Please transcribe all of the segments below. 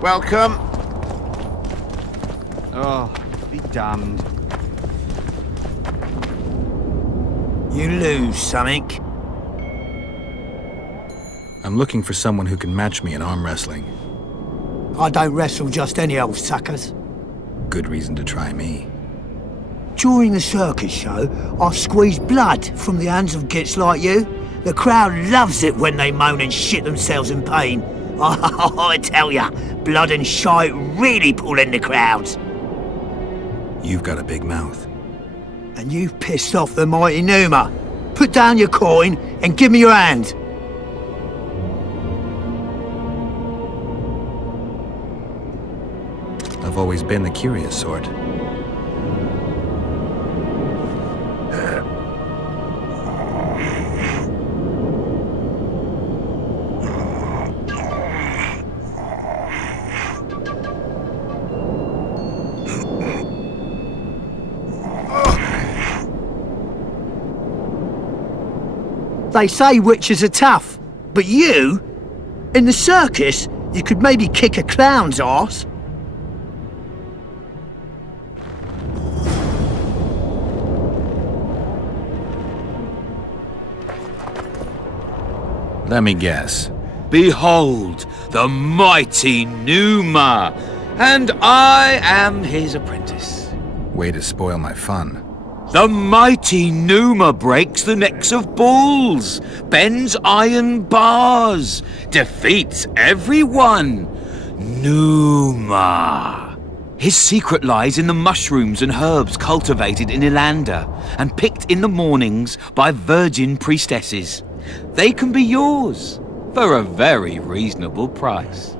Welcome. Oh, be damned. You lose something. I'm looking for someone who can match me in arm wrestling. I don't wrestle just any old suckers. Good reason to try me. During the circus show, I squeeze blood from the hands of gits like you. The crowd loves it when they moan and shit themselves in pain. I tell ya, blood and shite really pull in the crowds. You've got a big mouth. And you've pissed off the mighty Numa. Put down your coin and give me your hand. I've always been the curious sort. They say witches are tough, but you, in the circus, you could maybe kick a clown's arse. Let me guess. Behold, the mighty Numa, and I am his apprentice. Way to spoil my fun. The mighty Numa breaks the necks of bulls, bends iron bars, defeats everyone. Numa. His secret lies in the mushrooms and herbs cultivated in Ilanda and picked in the mornings by virgin priestesses. They can be yours for a very reasonable price.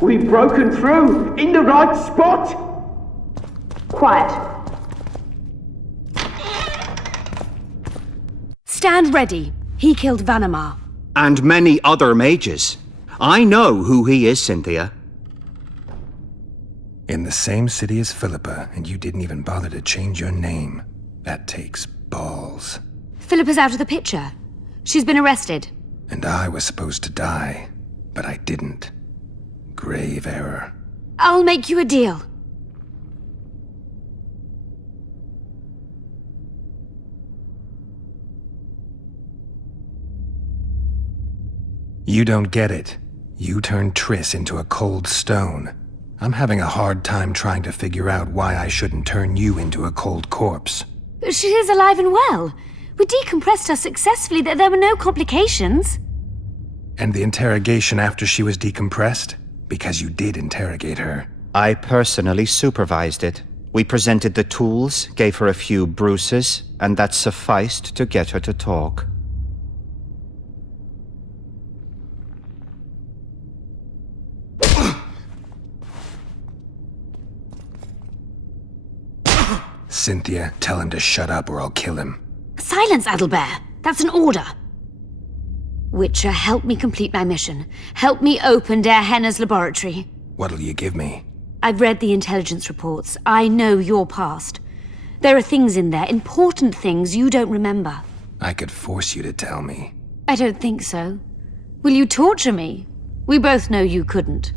We've broken through in the right spot. Quiet. Stand ready. He killed Vanamar. And many other mages. I know who he is, Cynthia. In the same city as Philippa, and you didn't even bother to change your name. That takes balls. Philippa's out of the picture. She's been arrested. And I was supposed to die, but I didn't. Grave error. I'll make you a deal. You don't get it. You turned Triss into a cold stone. I'm having a hard time trying to figure out why I shouldn't turn you into a cold corpse. She is alive and well. We decompressed her successfully. There were no complications. And the interrogation after she was decompressed? Because you did interrogate her. I personally supervised it. We presented the tools, gave her a few bruises, and that sufficed to get her to talk. Cynthia, tell him to shut up or I'll kill him. Silence, Adelbert. That's an order. Witcher, help me complete my mission. Help me open Der Henner's laboratory. What'll you give me? I've read the intelligence reports. I know your past. There are things in there, important things you don't remember. I could force you to tell me. I don't think so. Will you torture me? We both know you couldn't.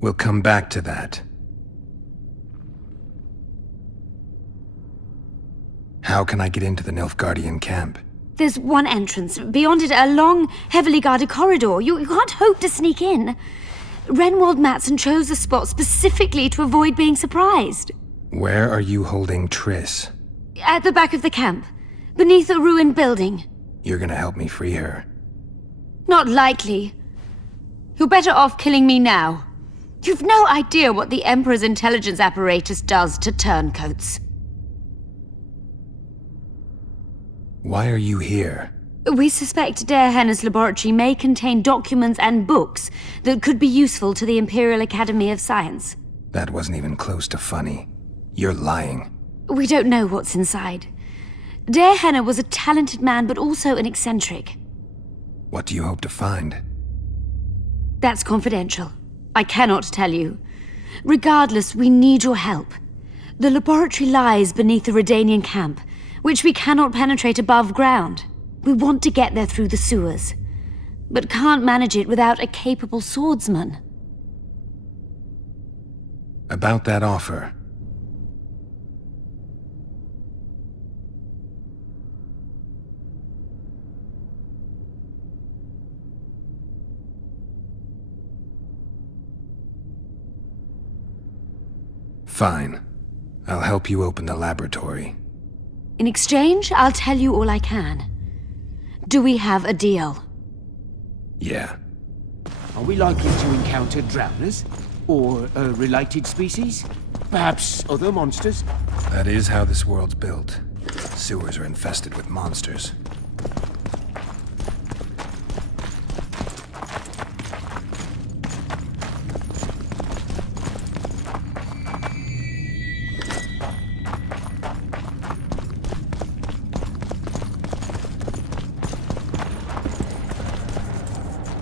We'll come back to that. How can I get into the Nilfgaardian camp? There's one entrance. Beyond it, a long, heavily guarded corridor. You can't hope to sneak in. Renwald Matson chose the spot specifically to avoid being surprised. Where are you holding Triss? At the back of the camp, beneath a ruined building. You're gonna help me free her. Not likely. You're better off killing me now. You've no idea what the Emperor's intelligence apparatus does to turncoats. Why are you here? We suspect Der Henner's laboratory may contain documents and books that could be useful to the Imperial Academy of Science. That wasn't even close to funny. You're lying. We don't know what's inside. Der Henner was a talented man, but also an eccentric. What do you hope to find? That's confidential. I cannot tell you. Regardless, we need your help. The laboratory lies beneath the Redanian camp, which we cannot penetrate above ground. We want to get there through the sewers, but can't manage it without a capable swordsman. About that offer. Fine. I'll help you open the laboratory. In exchange, I'll tell you all I can. Do we have a deal? Yeah. Are we likely to encounter drowners? Or a related species? Perhaps other monsters? That is how this world's built. Sewers are infested with monsters.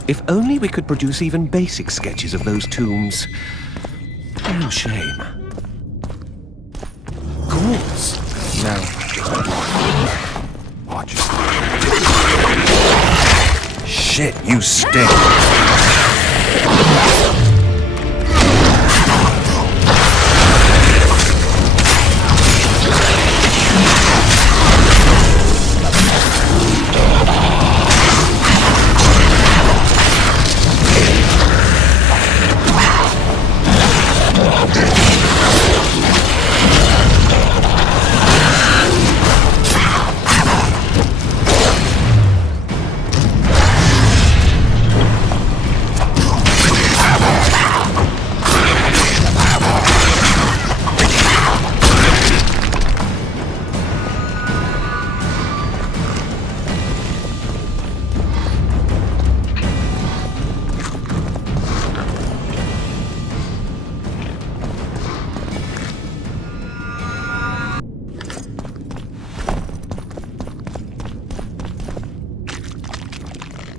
If only we could produce even basic sketches of those tombs. Oh, shame. Ghouls! No. Watch it. Shit, you stink!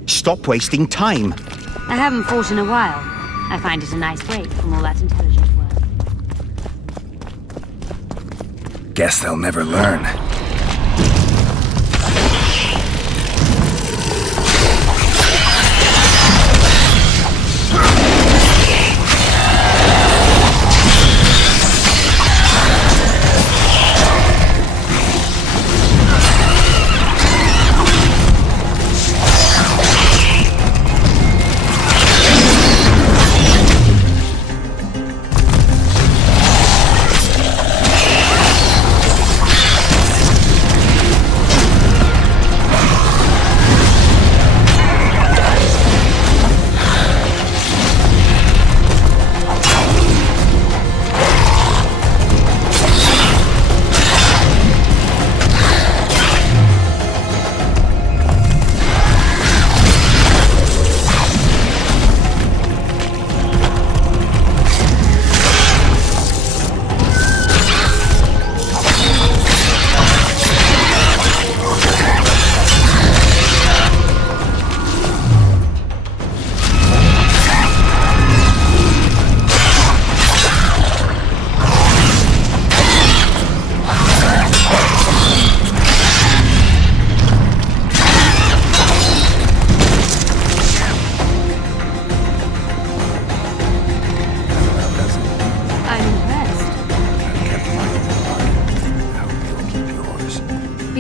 Stop wasting time. I haven't fought in a while. I find it a nice break from all that intelligence work. Guess they'll never learn.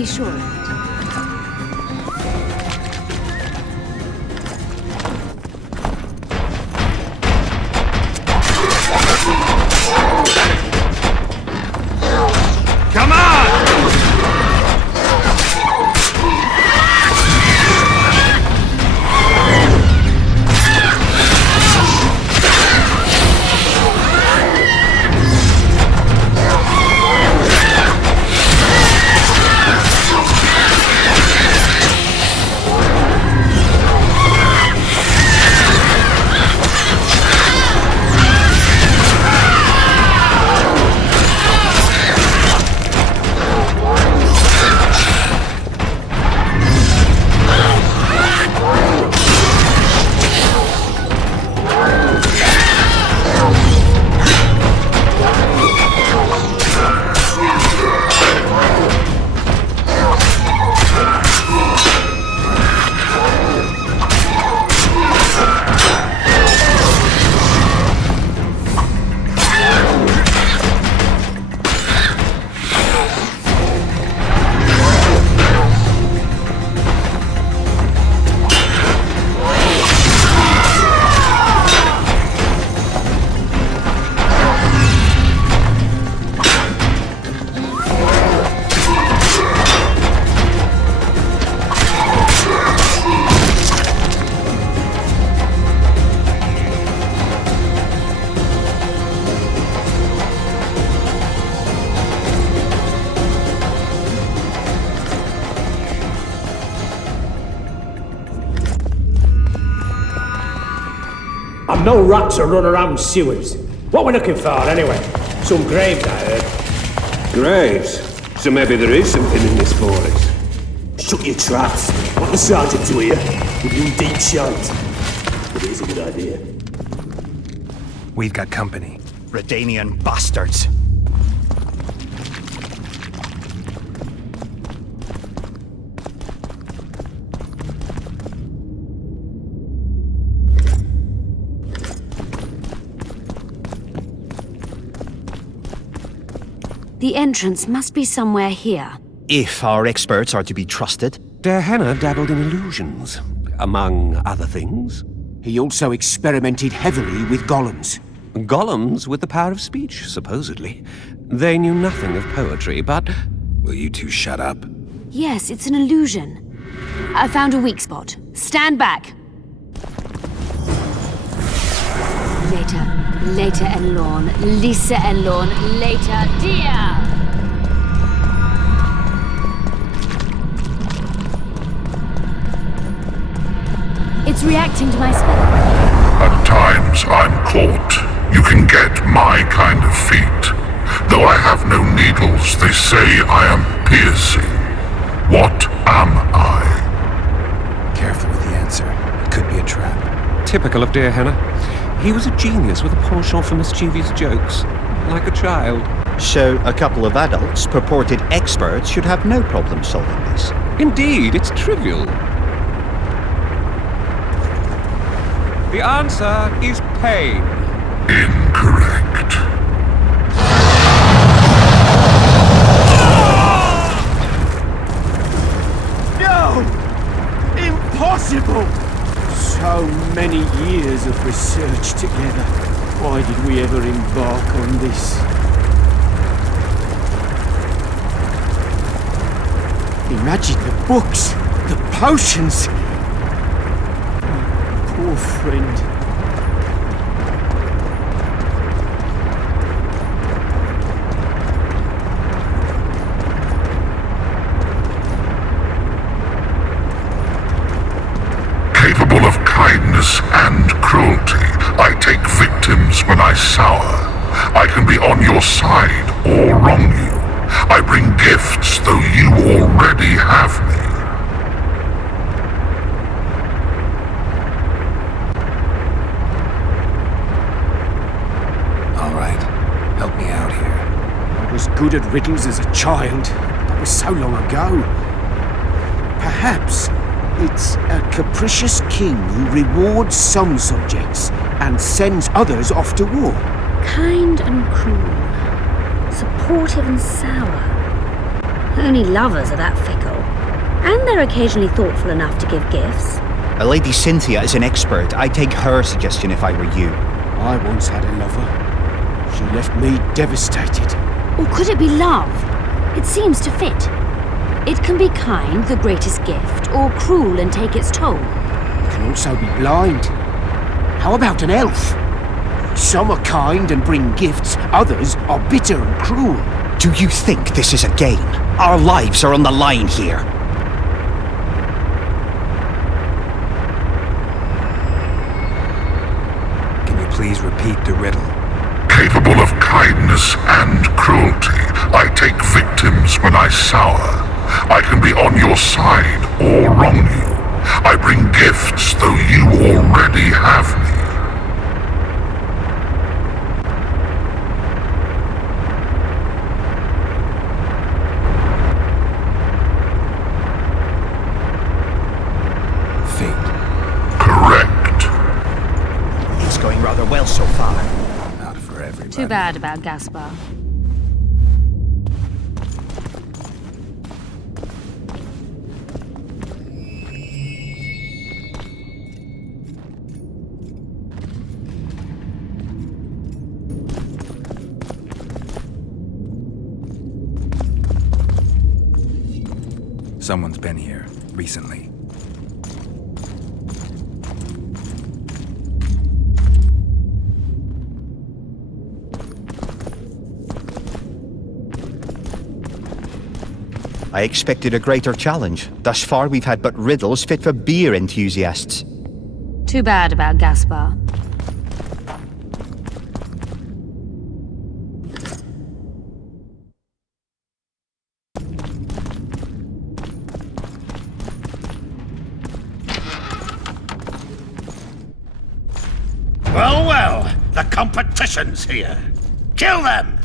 be sure of it. Come on! No rats are running around sewers. What we're looking for, anyway? Some graves, I heard. Graves? So maybe there is something in this forest. Shut your traps. Want the sergeant to hear? We'll be in deep shite. But it is a good idea. We've got company. Redanian bastards. The entrance must be somewhere here. If our experts are to be trusted. Derhenna dabbled in illusions, among other things. He also experimented heavily with golems. Golems with the power of speech, supposedly. They knew nothing of poetry, but... Will you two shut up? Yes, it's an illusion. I found a weak spot. Stand back. Later and Lorn. Lisa and Lorn. Later, dear! It's reacting to my spell. At times I'm caught. You can get my kind of feat. Though I have no needles, they say I am piercing. What am I? Careful with the answer. It could be a trap. Typical of Derhenna. He was a genius with a penchant for mischievous jokes, like a child. So a couple of adults, purported experts, should have no problem solving this. Indeed, it's trivial. The answer is pain. Incorrect. No! Impossible! So many years of research together. Why did we ever embark on this? Imagine the books, the potions. My poor friend. Capable of kindness and cruelty, I take victims when I sour. I can be on your side or wrong you. I bring gifts though you already have me. All right. Help me out here. I was good at riddles as a child. That was so long ago. Perhaps it's a capricious king who rewards some subjects and sends others off to war. Kind and cruel. Supportive and sour. Only lovers are that fickle. And they're occasionally thoughtful enough to give gifts. Lady Cynthia is an expert. I'd take her suggestion if I were you. I once had a lover. She left me devastated. Or could it be love? It seems to fit. It can be kind, the greatest gift, or cruel and take its toll. It can also be blind. How about an elf? Some are kind and bring gifts, others are bitter and cruel. Do you think this is a game? Our lives are on the line here. Can you please repeat the riddle? Capable of kindness and cruelty, I take victims when I sour. I can be on your side or wrong you. I bring gifts though you already have me. Fate. Correct. It's going rather well so far. Not for everybody. Too bad about Gaspar. Someone's been here recently. I expected a greater challenge. Thus far, we've had but riddles fit for beer enthusiasts. Too bad about Gaspar. Well, well, the competition's here. Kill them!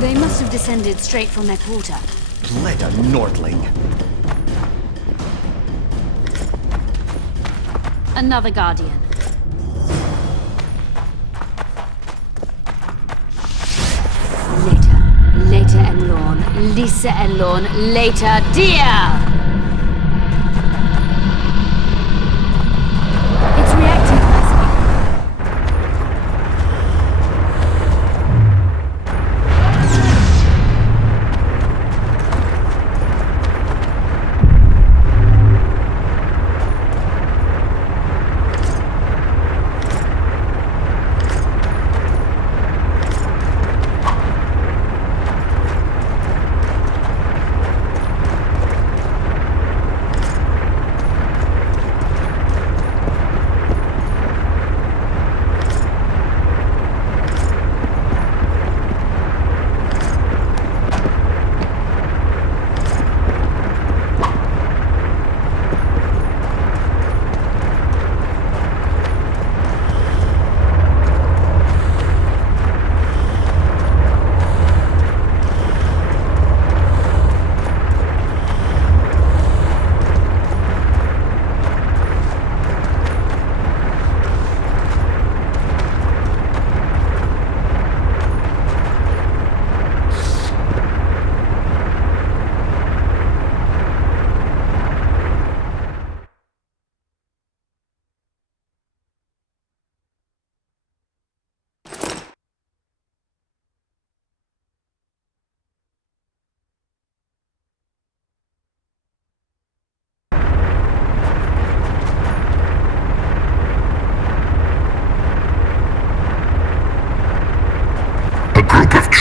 They must have descended straight from their quarter. Bled a Nordling. Another Guardian. Later and Lorn. Lisa and Lorn. Later, dear! It's reacting to my spell.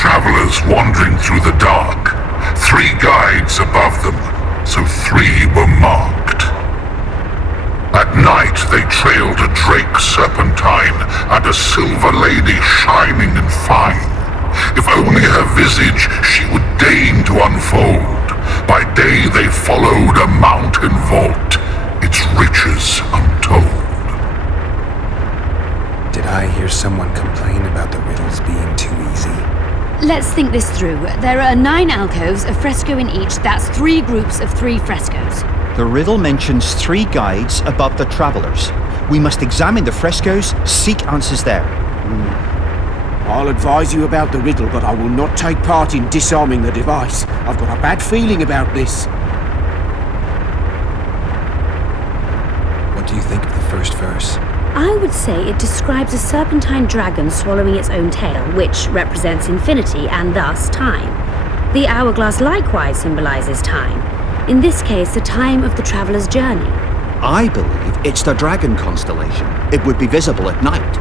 travelers wandering through the dark. 3 guides above them, so 3 were marked. At night they trailed a drake serpentine and a silver lady shining and fine. If only her visage she would deign to unfold. By day they followed a mountain vault, its riches untold. Did I hear someone complain about the riddles being too easy? Let's think this through. There are 9 alcoves, a fresco in each. That's 3 groups of 3 frescoes. The riddle mentions 3 guides above the travelers. We must examine the frescoes, seek answers there. I'll advise you about the riddle, but I will not take part in disarming the device. I've got a bad feeling about this. What do you think of the first verse? I would say it describes a serpentine dragon swallowing its own tail, which represents infinity and thus time. The hourglass likewise symbolizes time. In this case, the time of the traveler's journey. I believe it's the dragon constellation. It would be visible at night.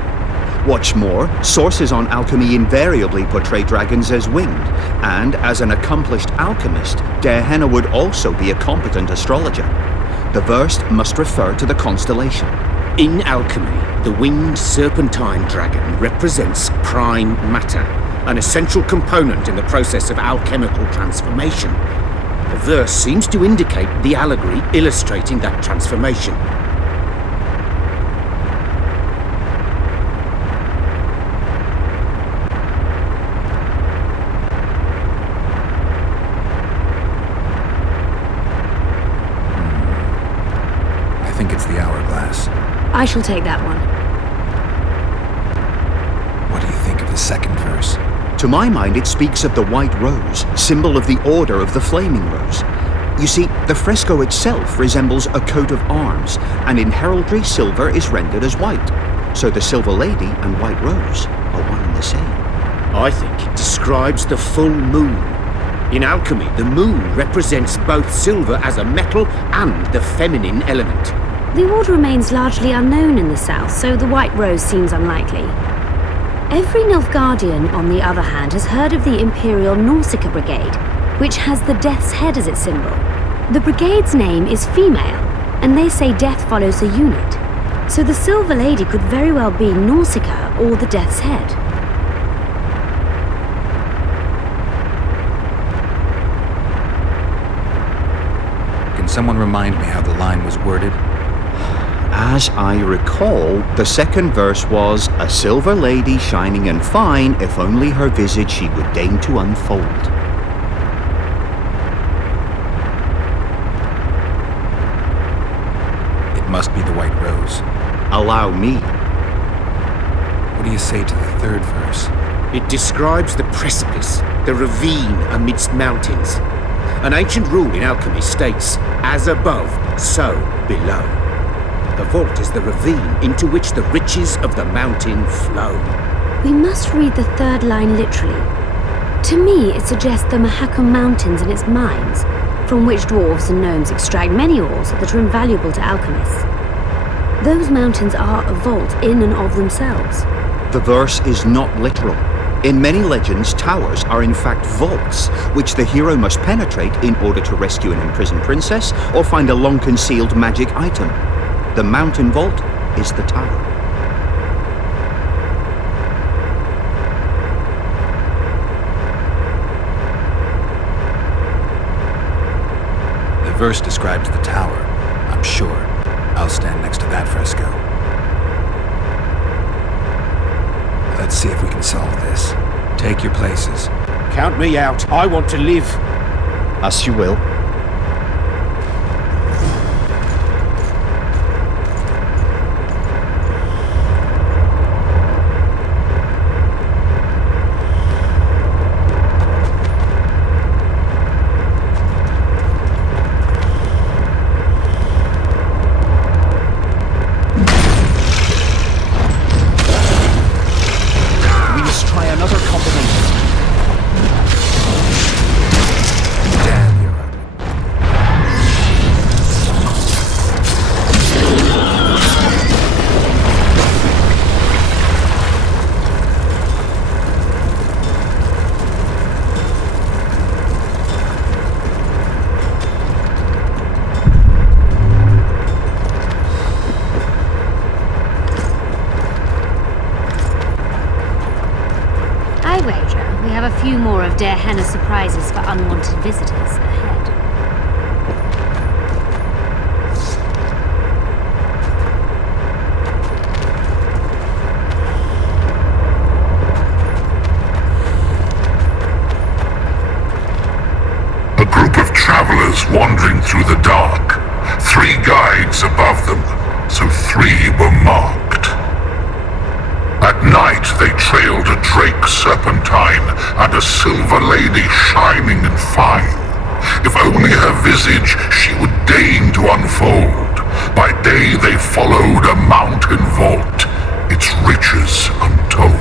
What's more, sources on alchemy invariably portray dragons as winged, and as an accomplished alchemist, Gehenna would also be a competent astrologer. The verse must refer to the constellation. In alchemy, the winged serpentine dragon represents prime matter, an essential component in the process of alchemical transformation. The verse seems to indicate the allegory illustrating that transformation. I think it's the hourglass. I shall take that one. What do you think of the second verse? To my mind, it speaks of the white rose, symbol of the Order of the Flaming Rose. You see, the fresco itself resembles a coat of arms, and in heraldry, silver is rendered as white. So the Silver Lady and White Rose are one and the same. I think it describes the full moon. In alchemy, the moon represents both silver as a metal and the feminine element. The order remains largely unknown in the south, so the White Rose seems unlikely. Every Nilfgaardian, on the other hand, has heard of the Imperial Nausicaa Brigade, which has the Death's Head as its symbol. The brigade's name is female, and they say death follows a unit. So the Silver Lady could very well be Nausicaa or the Death's Head. Can someone remind me how the line was worded? As I recall, the second verse was, a silver lady shining and fine, if only her visage she would deign to unfold. It must be the White Rose. Allow me. What do you say to the third verse? It describes the precipice, the ravine amidst mountains. An ancient rule in alchemy states, as above, so below. The vault is the ravine into which the riches of the mountain flow. We must read the third line literally. To me, it suggests the Mahakam Mountains and its mines, from which dwarves and gnomes extract many ores that are invaluable to alchemists. Those mountains are a vault in and of themselves. The verse is not literal. In many legends, towers are in fact vaults, which the hero must penetrate in order to rescue an imprisoned princess or find a long-concealed magic item. The mountain vault is the tower. The verse describes the tower, I'm sure. I'll stand next to that fresco. Let's see if we can solve this. Take your places. Count me out. I want to live. As you will. Derhenna surprises for unwanted visitors ahead. A group of travelers wandering through the dark. 3 guides above them, so 3 were marked. At night they trailed a drake serpentine and a silver lady shining and fine. If only her visage she would deign to unfold. By day they followed a mountain vault, its riches untold.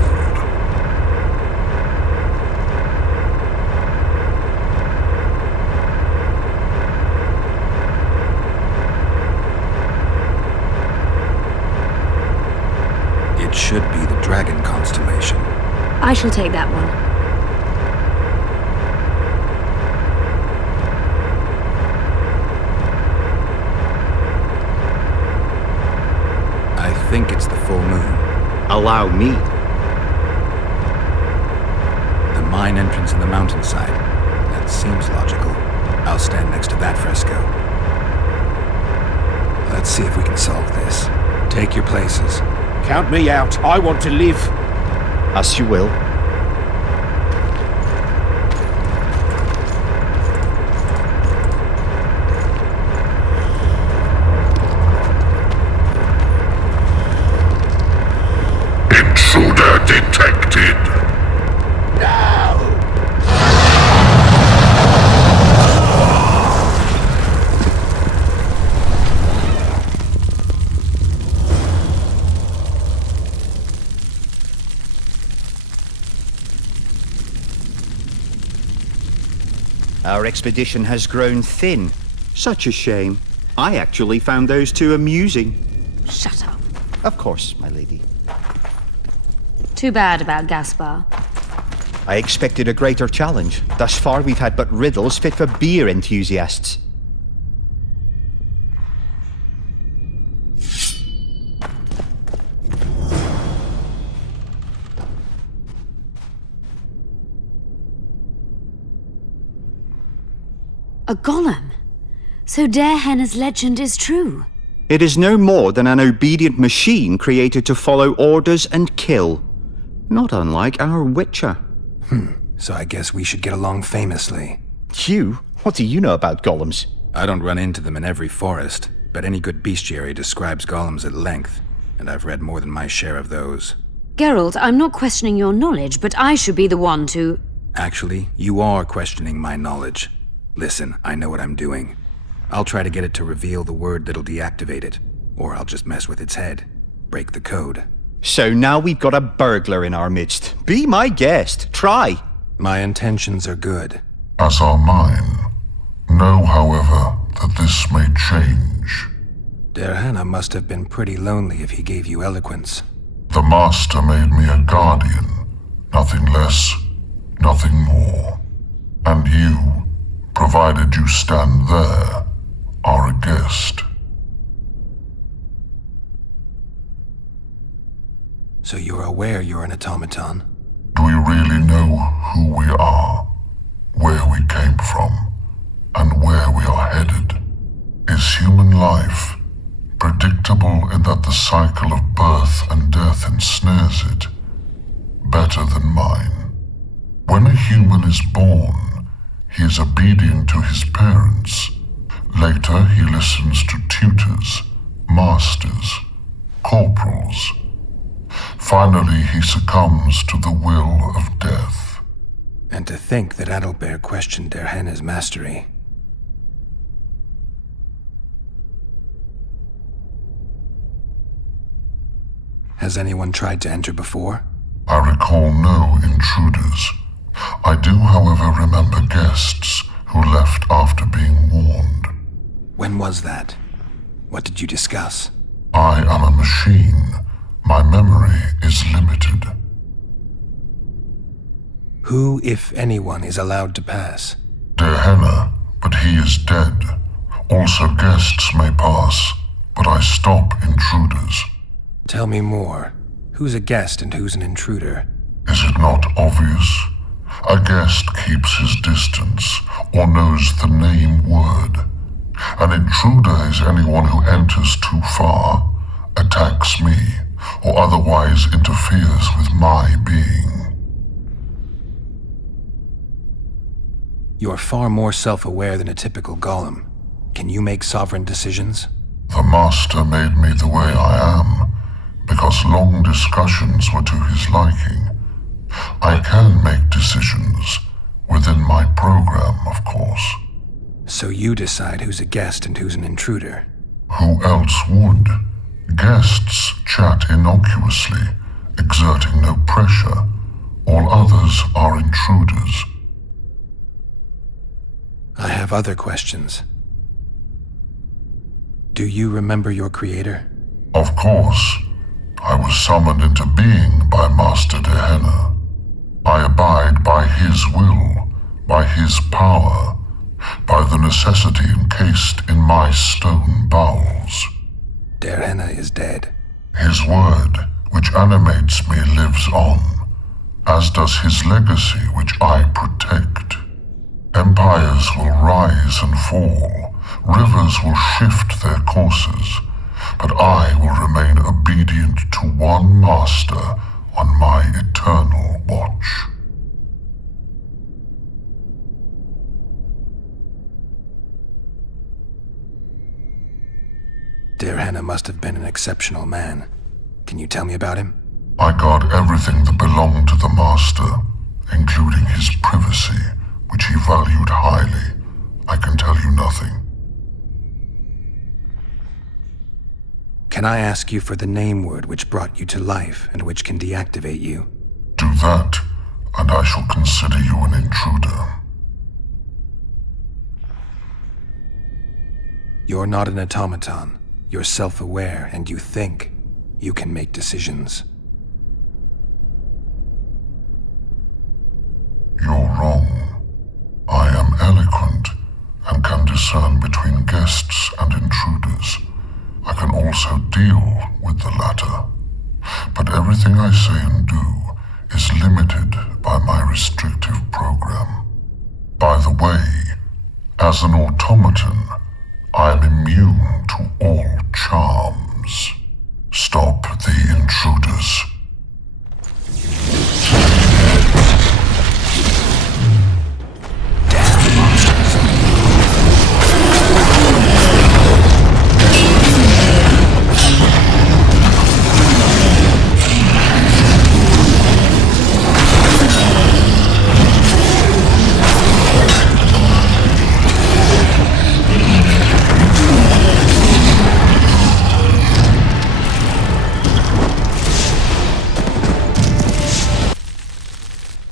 It should be the Dragon Constellation. I shall take that one. I think it's the full moon. Allow me. The mine entrance in the mountainside. That seems logical. I'll stand next to that fresco. Let's see if we can solve this. Take your places. Count me out. I want to live. As you will. Intruder detected. Our expedition has grown thin. Such a shame. I actually found those 2 amusing. Shut up. Of course, my lady. Too bad about Gaspar. I expected a greater challenge. Thus far we've had but riddles fit for beer enthusiasts. A golem? So Derhenna's legend is true? It is no more than an obedient machine created to follow orders and kill. Not unlike our Witcher. So I guess we should get along famously. You? What do you know about golems? I don't run into them in every forest, but any good bestiary describes golems at length, and I've read more than my share of those. Geralt, I'm not questioning your knowledge, but I should be the one to... Actually, you are questioning my knowledge. Listen, I know what I'm doing. I'll try to get it to reveal the word that'll deactivate it, or I'll just mess with its head. Break the code. So now we've got a burglar in our midst. Be my guest. Try. My intentions are good. As are mine. Know, however, that this may change. Derhenna must have been pretty lonely if he gave you eloquence. The Master made me a guardian. Nothing less, nothing more. And you, provided you stand there, are a guest. So you're aware you're an automaton? Do we really know who we are, where we came from, and where we are headed? Is human life predictable in that the cycle of birth and death ensnares it, better than mine? When a human is born, he is obedient to his parents. Later, he listens to tutors, masters, corporals. Finally, he succumbs to the will of death. And to think that Adalbert questioned Derhenna's mastery. Has anyone tried to enter before? I recall no intruders. I do, however, remember guests who left after being warned. When was that? What did you discuss? I am a machine. My memory is limited. Who, if anyone, is allowed to pass? Derhenna, but he is dead. Also guests may pass, but I stop intruders. Tell me more. Who's a guest and who's an intruder? Is it not obvious? A guest keeps his distance or knows the name word. An intruder is anyone who enters too far, attacks me, or otherwise interferes with my being. You're far more self-aware than a typical golem. Can you make sovereign decisions? The Master made me the way I am, because long discussions were to his liking. I can make decisions, within my program, of course. So you decide who's a guest and who's an intruder? Who else would? Guests chat innocuously, exerting no pressure. All others are intruders. I have other questions. Do you remember your creator? Of course. I was summoned into being by Master Dehenna. I abide by his will, by his power, by the necessity encased in my stone bowels. Dehenna is dead. His word, which animates me, lives on, as does his legacy, which I protect. Empires will rise and fall, rivers will shift their courses, but I will remain obedient to one master on my eternal watch. Dehenna must have been an exceptional man. Can you tell me about him? I guard everything that belonged to the Master, including his privacy, which he valued highly. I can tell you nothing. Can I ask you for the name word which brought you to life and which can deactivate you? Do that, and I shall consider you an intruder. You're not an automaton. You're self-aware, and you think. You can make decisions. You're wrong. I am eloquent, and can discern between guests and intruders. I can also deal with the latter. But everything I say and do is limited by my restrictive program. By the way, as an automaton, I am immune to all charms. Stop the intruders.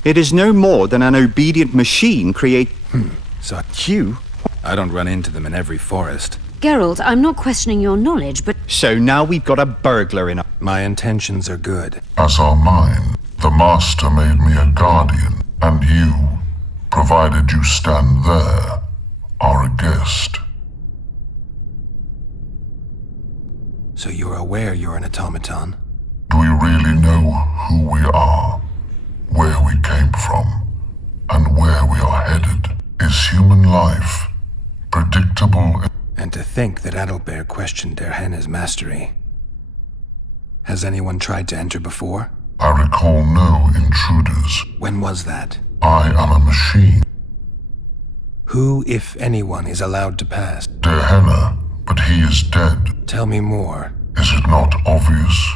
It is no more than an obedient machine So Q? I don't run into them in every forest. Geralt, I'm not questioning your knowledge, but So now we've got a burglar in our... My intentions are good. As are mine. The Master made me a guardian, and you, provided you stand there, are a guest. So you're aware you're an automaton? Do we really know who we are, where we came from, and where we are headed? Is human life predictable? And to think that Adalbert questioned Dehenna's mastery. Has anyone tried to enter before? I recall no intruders. When was that? I am a machine. Who, if anyone, is allowed to pass? Dehenna, but he is dead. Tell me more. Is it not obvious?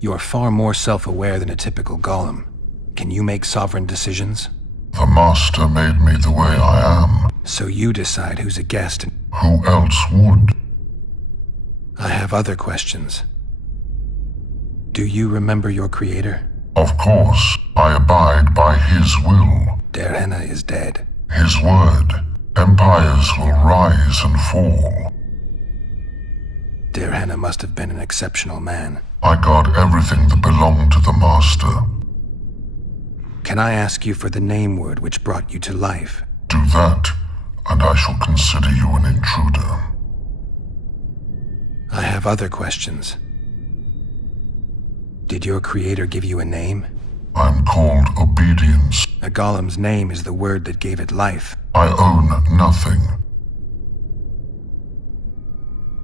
You're far more self-aware than a typical golem. Can you make sovereign decisions? The Master made me the way I am. So you decide who's a guest and... Who else would? I have other questions. Do you remember your creator? Of course, I abide by his will. Dehenna is dead. His word. Empires will rise and fall. Dehenna must have been an exceptional man. I guard everything that belonged to the Master. Can I ask you for the name word which brought you to life? Do that, and I shall consider you an intruder. I have other questions. Did your creator give you a name? I'm called Obedience. A golem's name is the word that gave it life. I own nothing.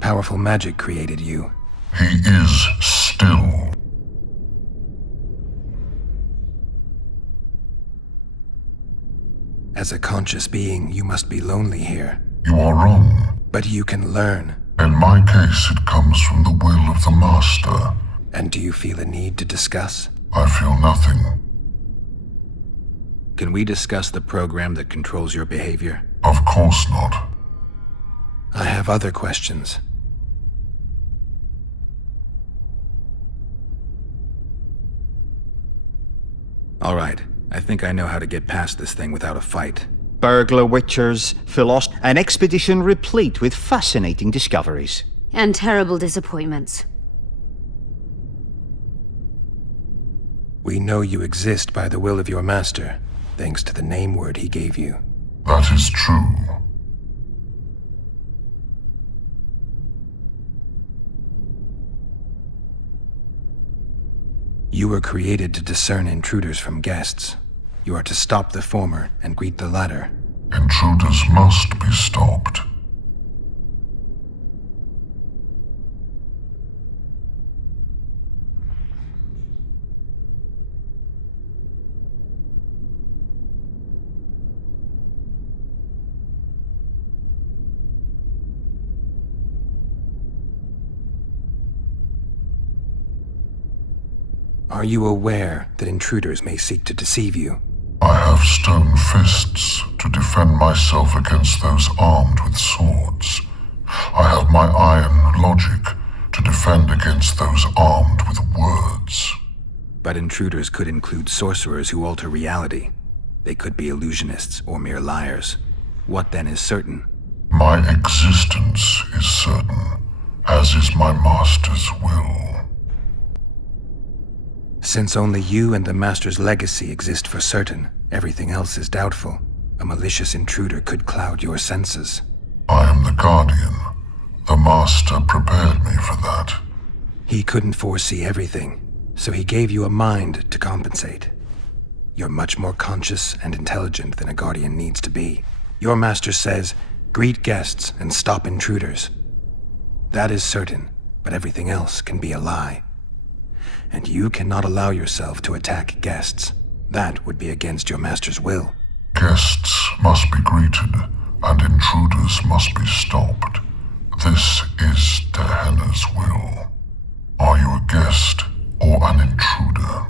Powerful magic created you. He is still. As a conscious being, you must be lonely here. You are wrong. But you can learn. In my case, it comes from the will of the Master. And do you feel a need to discuss? I feel nothing. Can we discuss the program that controls your behavior? Of course not. I have other questions. All right. I think I know how to get past this thing without a fight. Burglar witchers, philosophy, an expedition replete with fascinating discoveries. And terrible disappointments. We know you exist by the will of your master, thanks to the name word he gave you. That is true. You were created to discern intruders from guests. You are to stop the former and greet the latter. Intruders must be stopped. Are you aware that intruders may seek to deceive you? I have stone fists to defend myself against those armed with swords. I have my iron logic to defend against those armed with words. But intruders could include sorcerers who alter reality. They could be illusionists or mere liars. What then is certain? My existence is certain, as is my master's will. Since only you and the Master's legacy exist for certain, everything else is doubtful. A malicious intruder could cloud your senses. I am the Guardian. The Master prepared me for that. He couldn't foresee everything, so he gave you a mind to compensate. You're much more conscious and intelligent than a Guardian needs to be. Your Master says, greet guests and stop intruders. That is certain, but everything else can be a lie. And you cannot allow yourself to attack guests. That would be against your master's will. Guests must be greeted, and intruders must be stopped. This is Dehenna's will. Are you a guest or an intruder?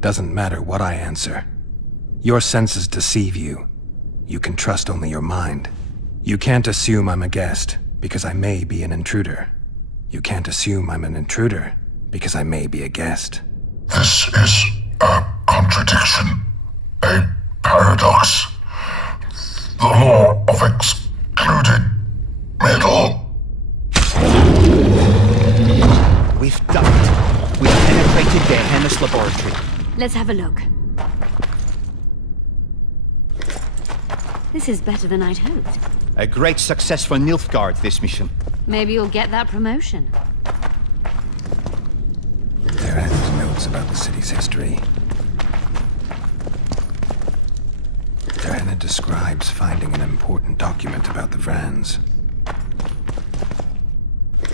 Doesn't matter what I answer. Your senses deceive you. You can trust only your mind. You can't assume I'm a guest, because I may be an intruder. You can't assume I'm an intruder, because I may be a guest. This is a contradiction, a paradox. The law of excluded middle. We've done it. We've penetrated Dehenna's laboratory. Let's have a look. This is better than I'd hoped. A great success for Nilfgaard, this mission. Maybe you'll get that promotion. There are these notes about the city's history. Dehenna describes finding an important document about the Vrans.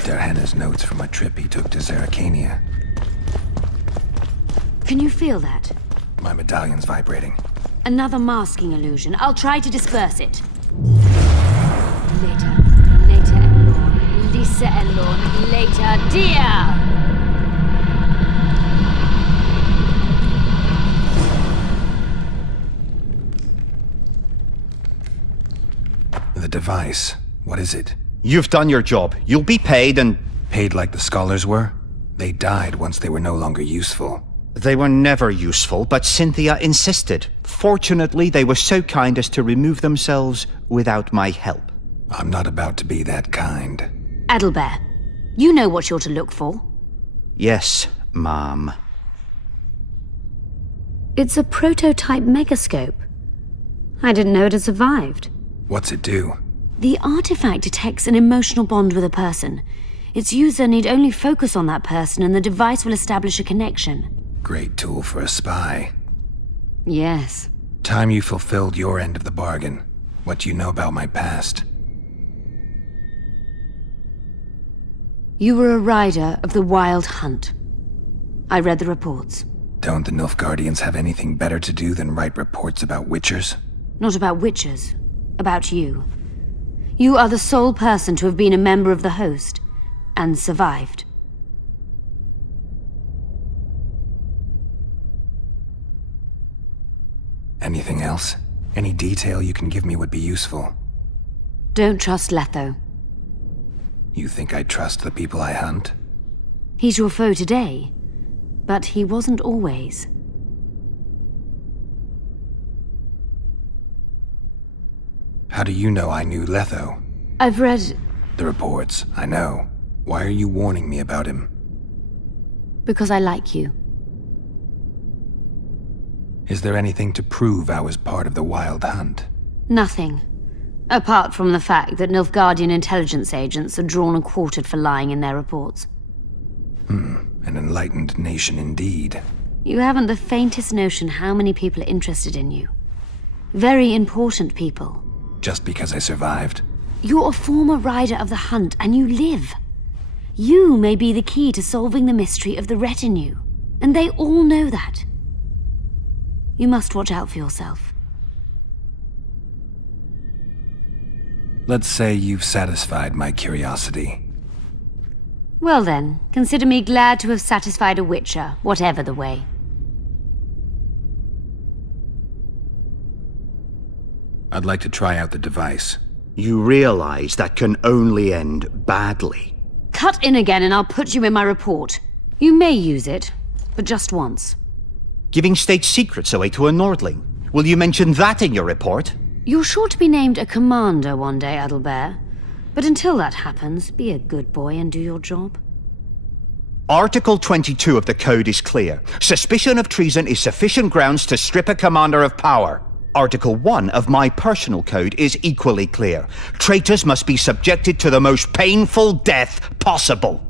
Dehenna's notes from a trip he took to Zerrikania. Can you feel that? My medallion's vibrating. Another masking illusion. I'll try to disperse it. Later. Later, Elorn. Lisa Elorn. Later, dear! The device. What is it? You've done your job. You'll be paid and... Paid like the scholars were? They died once they were no longer useful. They were never useful, but Cynthia insisted. Fortunately, they were so kind as to remove themselves without my help. I'm not about to be that kind. Adalbert, you know what you're to look for. Yes, Ma'am. It's a prototype megascope. I didn't know it had survived. What's it do? The artifact detects an emotional bond with a person. Its user need only focus on that person and the device will establish a connection. Great tool for a spy. Yes. Time you fulfilled your end of the bargain. What do you know about my past? You were a rider of the Wild Hunt. I read the reports. Don't the Nilfgaardians have anything better to do than write reports about Witchers? Not about witches. About you. You are the sole person to have been a member of the Host, and survived. Anything else? Any detail you can give me would be useful. Don't trust Letho. You think I trust the people I hunt? He's your foe today, but he wasn't always. How do you know I knew Letho? I've read... The reports, I know. Why are you warning me about him? because I like you. Is there anything to prove I was part of the Wild Hunt? Nothing. Apart from the fact that Nilfgaardian intelligence agents are drawn and quartered for lying in their reports. An enlightened nation indeed. You haven't the faintest notion how many people are interested in you. Very important people. Just because I survived? You're a former rider of the Hunt, and you live. You may be the key to solving the mystery of the retinue, and they all know that. You must watch out for yourself. Let's say you've satisfied my curiosity. Well then, consider me glad to have satisfied a Witcher, whatever the way. I'd like to try out the device. You realize that can only end badly. Cut in again and I'll put you in my report. You may use it, but just once. Giving state secrets away to a Nordling. Will you mention that in your report? You're sure to be named a commander one day, Adalbert. But until that happens, be a good boy and do your job. Article 22 of the Code is clear. Suspicion of treason is sufficient grounds to strip a commander of power. Article 1 of my personal code is equally clear. Traitors must be subjected to the most painful death possible.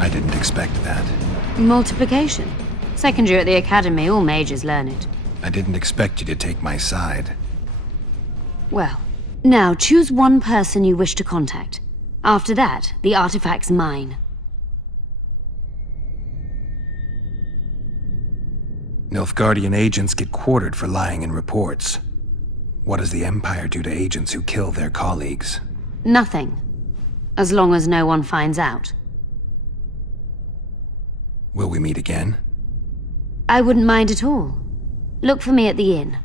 I didn't expect that. Multiplication. Second year at the academy, all mages learn it. I didn't expect you to take my side. Well, Now, choose one person you wish to contact. After that, the artifact's mine. Nilfgaardian agents get quartered for lying in reports. What does the Empire do to agents who kill their colleagues? Nothing. As long as no one finds out. Will we meet again? I wouldn't mind at all. Look for me at the inn.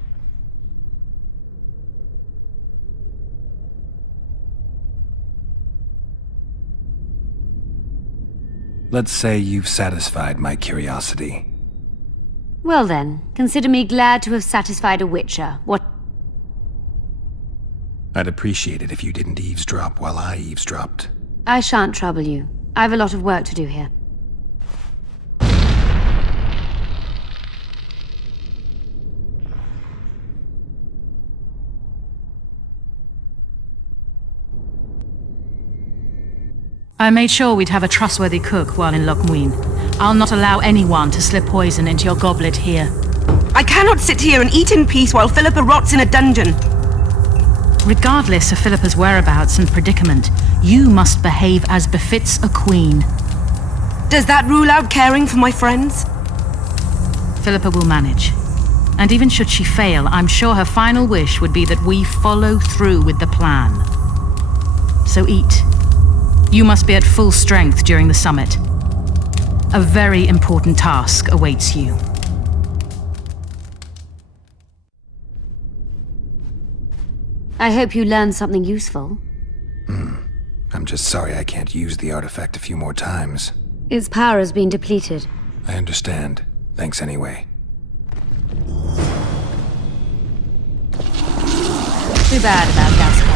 Let's say you've satisfied my curiosity. Well then, consider me glad to have satisfied a Witcher. What? I'd appreciate it if you didn't eavesdrop while I eavesdropped. I shan't trouble you. I've a lot of work to do here. I made sure we'd have a trustworthy cook while in Lochmuin. I'll not allow anyone to slip poison into your goblet here. I cannot sit here and eat in peace while Philippa rots in a dungeon. Regardless of Philippa's whereabouts and predicament, you must behave as befits a queen. Does that rule out caring for my friends? Philippa will manage. And even should she fail, I'm sure her final wish would be that we follow through with the plan. So eat. You must be at full strength during the summit. A very important task awaits you. I hope you learned something useful. I'm just sorry I can't use the artifact a few more times. Its power has been depleted. I understand. Thanks anyway. Too bad about Gaspar.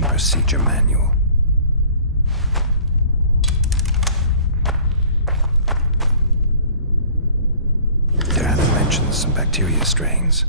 Procedure manual. There are mentions some bacteria strains.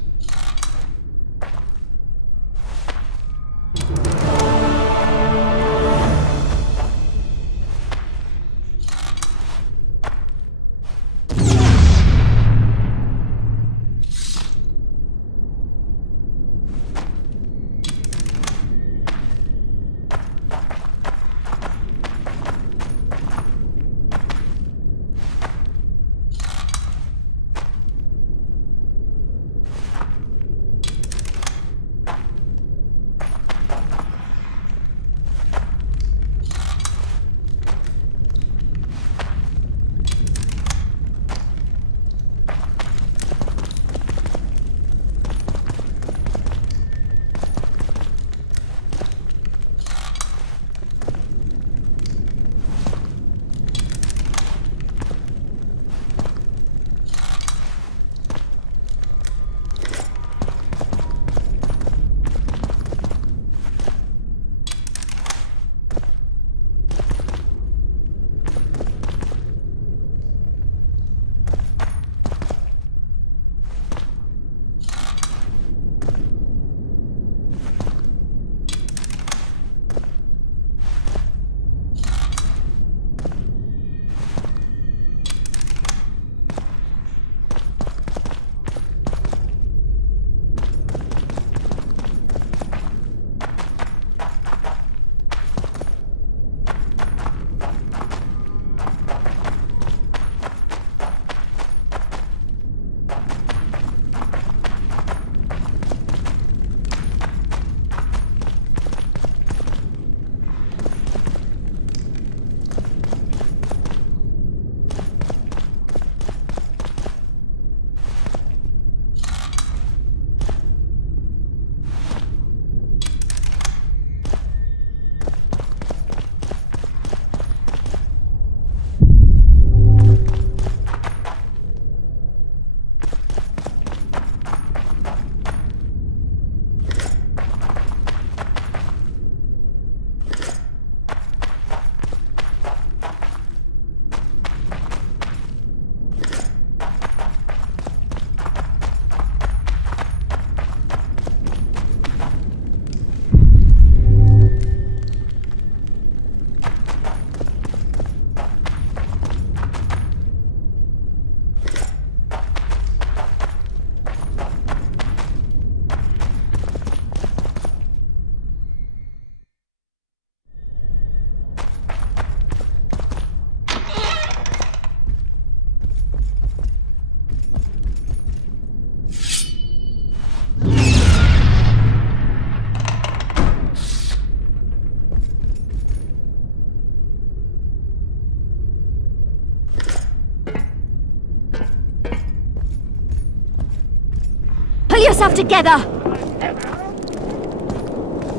yourself together!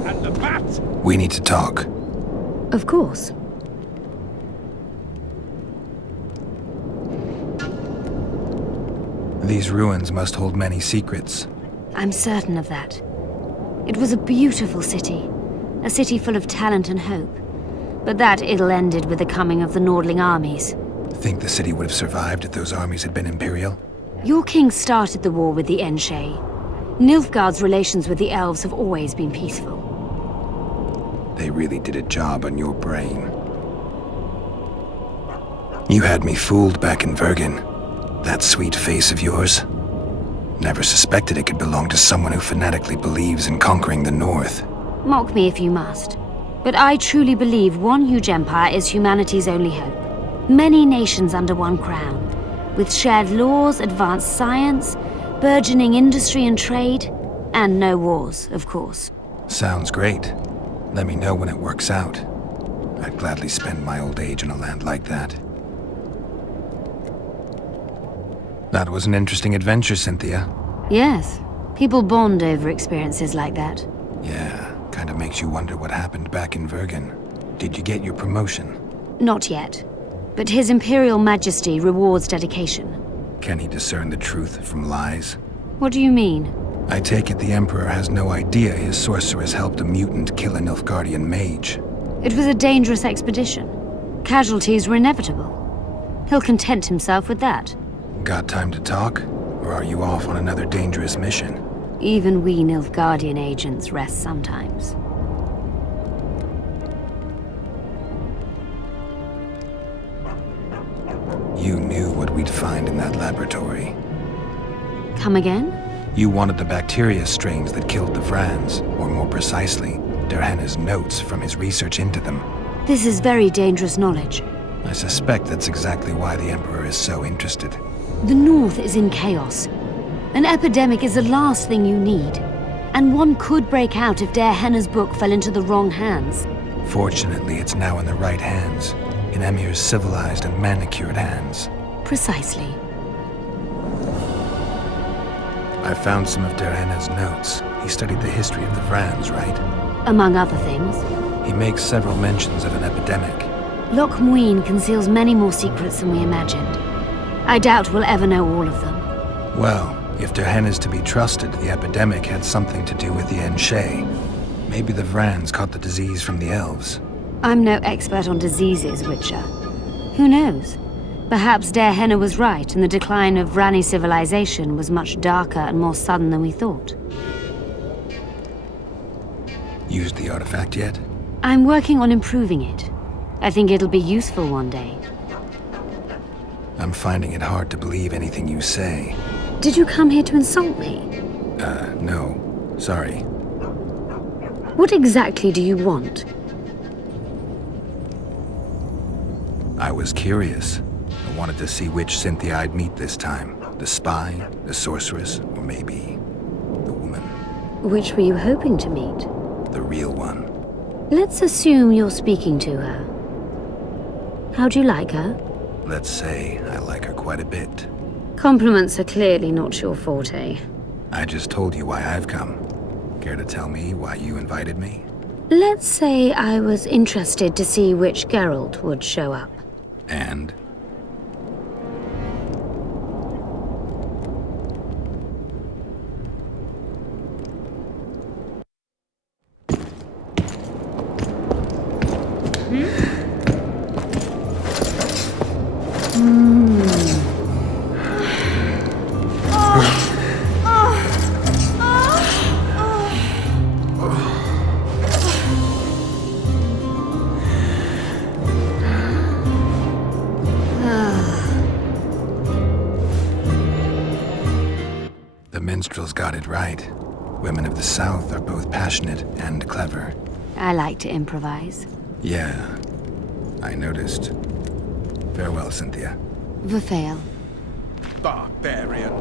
And the bat! We need to talk. Of course. These ruins must hold many secrets. I'm certain of that. It was a beautiful city. A city full of talent and hope. But that ill ended with the coming of the Nordling armies. Think the city would have survived if those armies had been Imperial? Your king started the war with the Enshe. Nilfgaard's relations with the elves have always been peaceful. They really did a job on your brain. You had me fooled back in Vergen. That sweet face of yours. Never suspected it could belong to someone who fanatically believes in conquering the North. Mock me if you must. But I truly believe one huge empire is humanity's only hope. Many nations under one crown, with shared laws, advanced science, burgeoning industry and trade, and no wars, of course. Sounds great. Let me know when it works out. I'd gladly spend my old age in a land like that. That was an interesting adventure, Cynthia. Yes. People bond over experiences like that. Yeah, kind of makes you wonder what happened back in Vergen. Did you get your promotion? Not yet. But His Imperial Majesty rewards dedication. Can he discern the truth from lies? What do you mean? I take it the Emperor has no idea his sorceress helped a mutant kill a Nilfgaardian mage. It was a dangerous expedition. Casualties were inevitable. He'll content himself with that. Got time to talk? Or are you off on another dangerous mission? Even we Nilfgaardian agents rest sometimes. You knew what we'd find in that laboratory. Come again? You wanted the bacteria strains that killed the Vrans, or more precisely, Derhenna's notes from his research into them. This is very dangerous knowledge. I suspect that's exactly why the Emperor is so interested. The North is in chaos. An epidemic is the last thing you need. And one could break out if Derhenna's book fell into the wrong hands. Fortunately, it's now in the right hands. In Emir's civilized and manicured hands. Precisely. I found some of Derhenna's notes. He studied the history of the Vrans, right? Among other things. He makes several mentions of an epidemic. Loch Muin conceals many more secrets than we imagined. I doubt we'll ever know all of them. Well, if Derhenna's to be trusted, the epidemic had something to do with the Enshe. Maybe the Vrans caught the disease from the elves. I'm no expert on diseases, Witcher. Who knows? Perhaps Derhenna was right, and the decline of Vrani civilization was much darker and more sudden than we thought. Used the artifact yet? I'm working on improving it. I think it'll be useful one day. I'm finding it hard to believe anything you say. Did you come here to insult me? No. Sorry. What exactly do you want? I was curious. I wanted to see which Cynthia I'd meet this time. The spy, the sorceress, or maybe the woman. Which were you hoping to meet? The real one. Let's assume you're speaking to her. How do you like her? Let's say I like her quite a bit. Compliments are clearly not your forte. I just told you why I've come. Care to tell me why you invited me? Let's say I was interested to see which Geralt would show up. And? The minstrels got it right. Women of the South are both passionate and clever. I like to improvise. Yeah, I noticed. Farewell, Cynthia. Vafael. Barbarian.